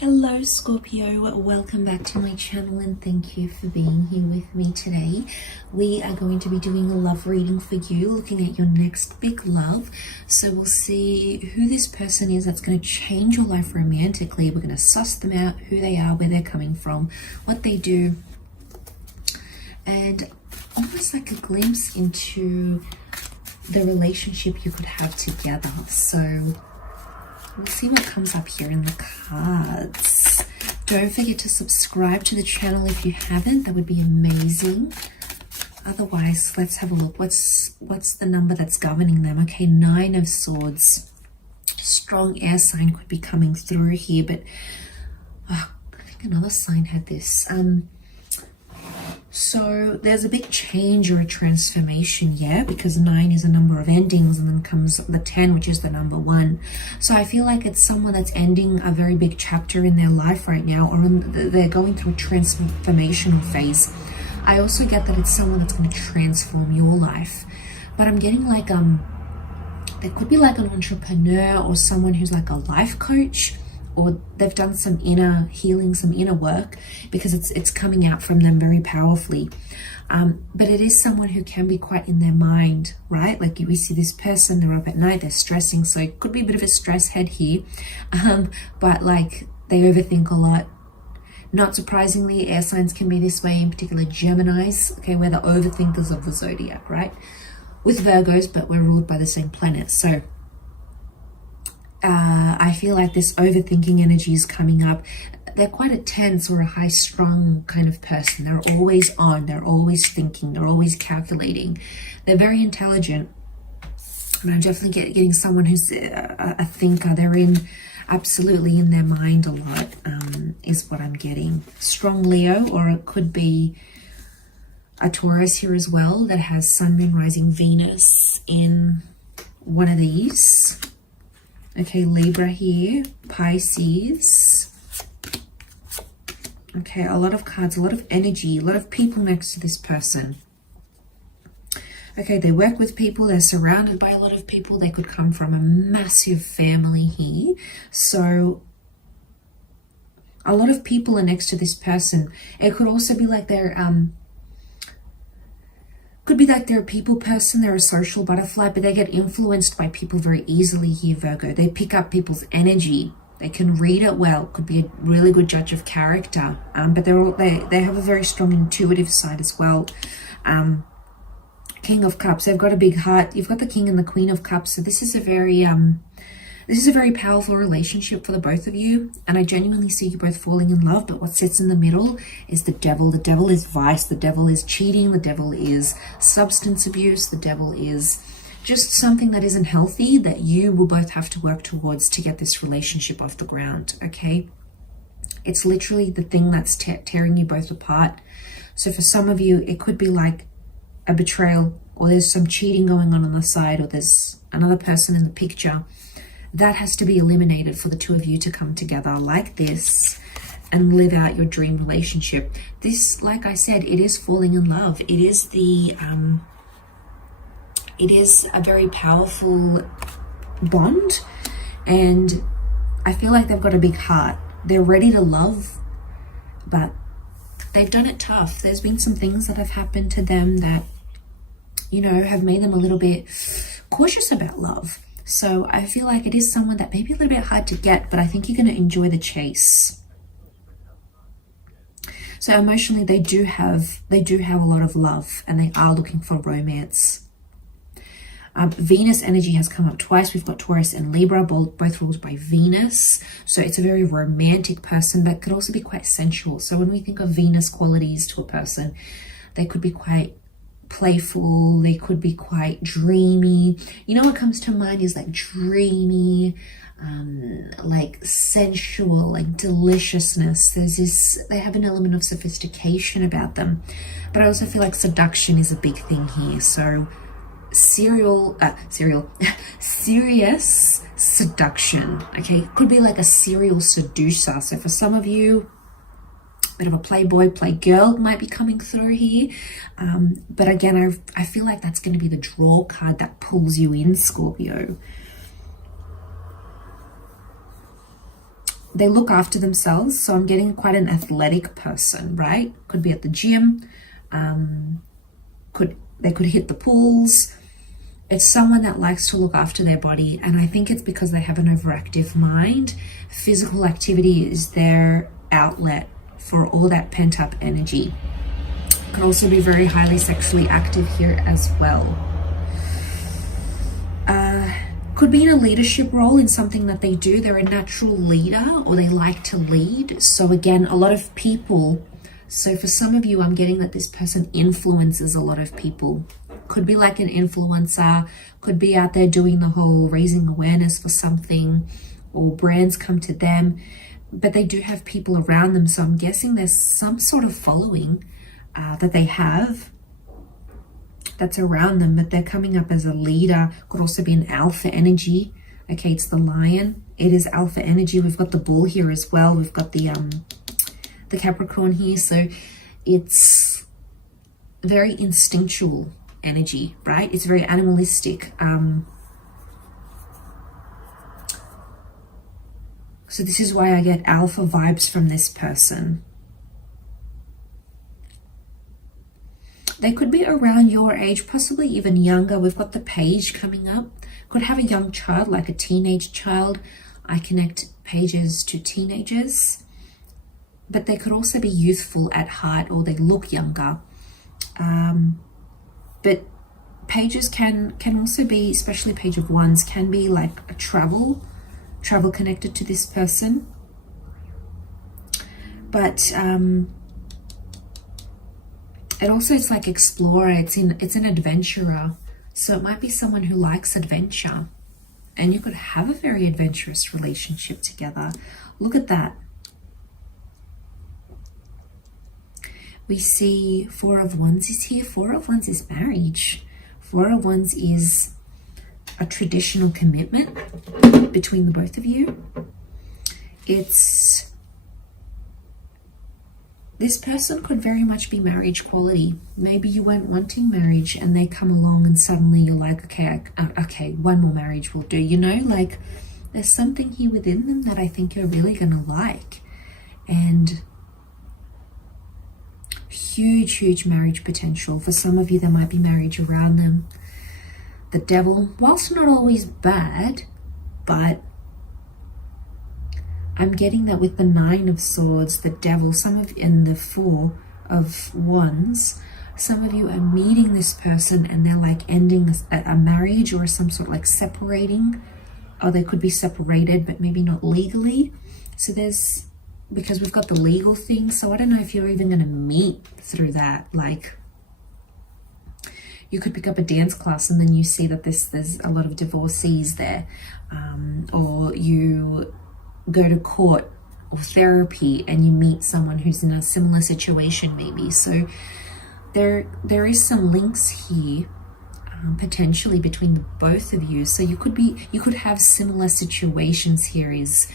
Hello Scorpio, welcome back to my channel and thank you for being here with me today. We are going to be doing a love reading for you, looking at your next big love. So we'll see who this person is that's going to change your life romantically. We're going to suss them out, who they are, where they're coming from, what they do, and almost like a glimpse into the relationship you could have together. So we'll see what comes up here in the cards. Don't forget to subscribe to the channel if you haven't. That would be amazing. Otherwise, let's have a look. What's the number that's governing them? Okay, 9 of Swords. Strong air sign could be coming through here, but I think another sign had this. So there's a big change or a transformation, yeah, because 9 is a number of endings, and then comes the 10, which is the number 1. So I feel like it's someone that's ending a very big chapter in their life right now, or they're going through a transformational phase. I also get that it's someone that's going to transform your life, but I'm getting like there could be like an entrepreneur or someone who's like a life coach, or they've done some inner healing, some inner work, because it's coming out from them very powerfully. But it is someone who can be quite in their mind, right? Like we see this person, they're up at night, they're stressing. So it could be a bit of a stress head here, but like they overthink a lot. Not surprisingly, air signs can be this way, in particular Geminis, okay, we're the overthinkers of the zodiac, right? With Virgos, but we're ruled by the same planet. So I feel like this overthinking energy is coming up. They're quite a tense or a high-strung kind of person. They're always on, they're always thinking, they're always calculating. They're very intelligent. And I'm definitely getting someone who's a thinker. They're absolutely in their mind a lot, is what I'm getting. Strong Leo, or it could be a Taurus here as well that has Sun, Moon, Rising, Venus in one of these. Okay, Libra here, Pisces. Okay, a lot of cards, a lot of energy, a lot of people next to this person. Okay, they work with people, they're surrounded by a lot of people. They could come from a massive family here. So a lot of people are next to this person. It could also be like they're a people person, they're a social butterfly, but they get influenced by people very easily here, Virgo. They pick up people's energy. They can read it well. Could be a really good judge of character. But they have a very strong intuitive side as well. King of Cups. They've got a big heart. You've got the King and the Queen of Cups. So this is a very powerful relationship for the both of you, and I genuinely see you both falling in love. But what sits in the middle is the devil. The devil is vice, the devil is cheating, the devil is substance abuse, the devil is just something that isn't healthy that you will both have to work towards to get this relationship off the ground, okay? It's literally the thing that's tearing you both apart. So for some of you, it could be like a betrayal, or there's some cheating going on the side, or there's another person in the picture. That has to be eliminated for the two of you to come together like this and live out your dream relationship. This, like I said, it is falling in love. It is it is a very powerful bond, and I feel like they've got a big heart. They're ready to love, but they've done it tough. There's been some things that have happened to them that, you know, have made them a little bit cautious about love. So I feel like it is someone that may be a little bit hard to get, but I think you're going to enjoy the chase. So emotionally, they do have a lot of love, and they are looking for romance. Venus energy has come up twice. We've got Taurus and Libra, both ruled by Venus. So it's a very romantic person, but could also be quite sensual. So when we think of Venus qualities to a person, they could be quite playful, they could be quite dreamy. You know, what comes to mind is like dreamy, like sensual, like deliciousness. They have an element of sophistication about them, but I also feel like seduction is a big thing here. So serious seduction, okay? Could be like a serial seducer. So for some of you, bit of a playboy, playgirl might be coming through here. But again, I feel like that's going to be the draw card that pulls you in, Scorpio. they look after themselves. So I'm getting quite an athletic person, right? Could be at the gym. They could hit the pools. It's someone that likes to look after their body. And I think it's because they have an overactive mind. Physical activity is their outlet for all that pent up energy. Could also be very highly sexually active here as well. Could be in a leadership role in something that they do. They're a natural leader, or they like to lead. So again, a lot of people. So for some of you, I'm getting that this person influences a lot of people. Could be like an influencer, could be out there doing the whole raising awareness for something, or brands come to them, but they do have people around them. So I'm guessing there's some sort of following that they have that's around them, but they're coming up as a leader. Could also be an alpha energy. Okay, it's the lion. It is alpha energy. We've got the bull here as well. We've got the Capricorn here. So it's very instinctual energy, right? It's very animalistic. So this is why I get alpha vibes from this person. They could be around your age, possibly even younger. We've got the page coming up. Could have a young child, like a teenage child. I connect pages to teenagers. But they could also be youthful at heart, or they look younger. But pages can also be, especially page of wands, can be like a travel connected to this person. But it also is like explorer. It's an adventurer. So it might be someone who likes adventure, and you could have a very adventurous relationship together. Look at that. We see Four of Wands is here. Four of Wands is marriage. Four of Wands is a traditional commitment between the both of you. This person could very much be marriage quality. Maybe you weren't wanting marriage and they come along and suddenly you're like, okay, one more marriage will do. You know, like there's something here within them that I think you're really going to like. And huge marriage potential. For some of you, there might be marriage around them. The Devil, whilst not always bad, but I'm getting that with the Nine of Swords, the Devil, and the Four of Wands, some of you are meeting this person and they're like ending a marriage, or some sort of like separating, or they could be separated but maybe not legally. So because we've got the legal thing, so I don't know if you're even going to meet through that. Like you could pick up a dance class and then you see that there's a lot of divorcees there, or you go to court or therapy and you meet someone who's in a similar situation maybe. So there is some links here potentially between the both of you. So you could have similar situations here is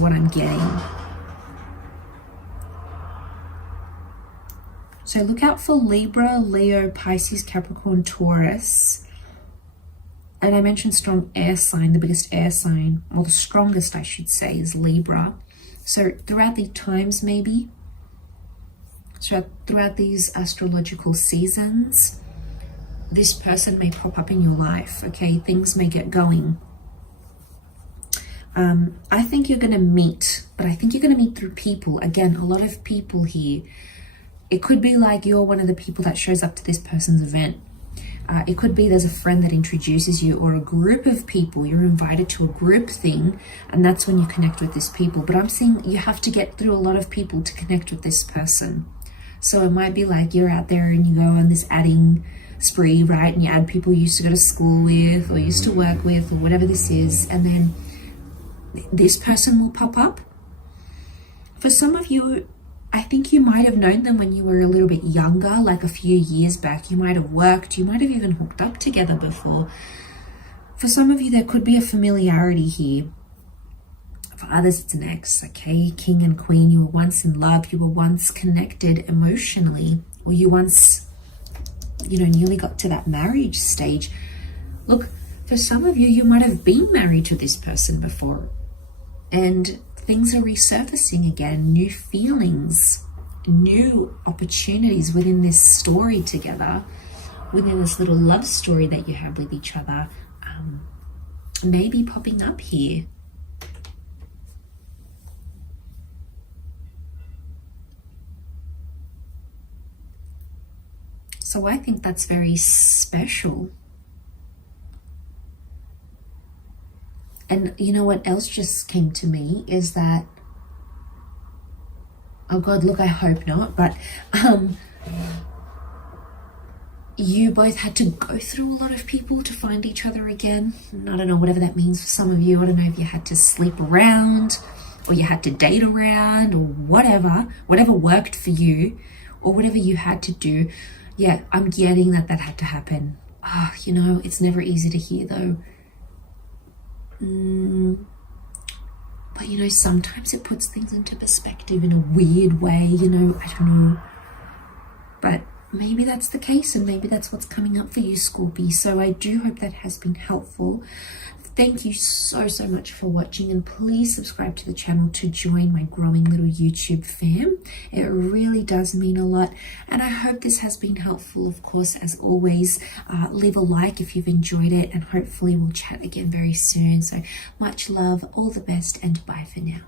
what I'm getting. So look out for Libra, Leo, Pisces, Capricorn, Taurus. And I mentioned strong air sign. The biggest air sign, or the strongest I should say, is Libra. So throughout the times maybe, throughout these astrological seasons, this person may pop up in your life, okay? Things may get going. I think you're going to meet, but I think you're going to meet through people. Again, a lot of people here. It could be like you're one of the people that shows up to this person's event. It could be there's a friend that introduces you, or a group of people. You're invited to a group thing, and that's when you connect with this people. But I'm seeing you have to get through a lot of people to connect with this person. So it might be like you're out there and you go on this adding spree, right? And you add people you used to go to school with or used to work with or whatever this is. And then this person will pop up. For some of you, I think you might have known them when you were a little bit younger, like a few years back. You might have worked, you might have even hooked up together before. For some of you, there could be a familiarity here. For others, it's an ex, okay? King and Queen, you were once in love, you were once connected emotionally, or you once, nearly got to that marriage stage. Look, For some of you, you might have been married to this person before, and things are resurfacing again, new feelings, new opportunities within this story together, within this little love story that you have with each other, may be popping up here. So I think that's very special. And you know what else just came to me is that, oh God, look, I hope not, but you both had to go through a lot of people to find each other again. And I don't know, whatever that means for some of you. I don't know if you had to sleep around or you had to date around or whatever worked for you or whatever you had to do. Yeah, I'm getting that had to happen. You know, it's never easy to hear though. But you know, sometimes it puts things into perspective in a weird way, you know, I don't know. But maybe that's the case, and maybe that's what's coming up for you, Scorpio. So I do hope that has been helpful. Thank you so much for watching, and please subscribe to the channel to join my growing little YouTube fam. It really does mean a lot, and I hope this has been helpful. Of course, as always, leave a like if you've enjoyed it, and hopefully we'll chat again very soon. So much love, all the best, and bye for now.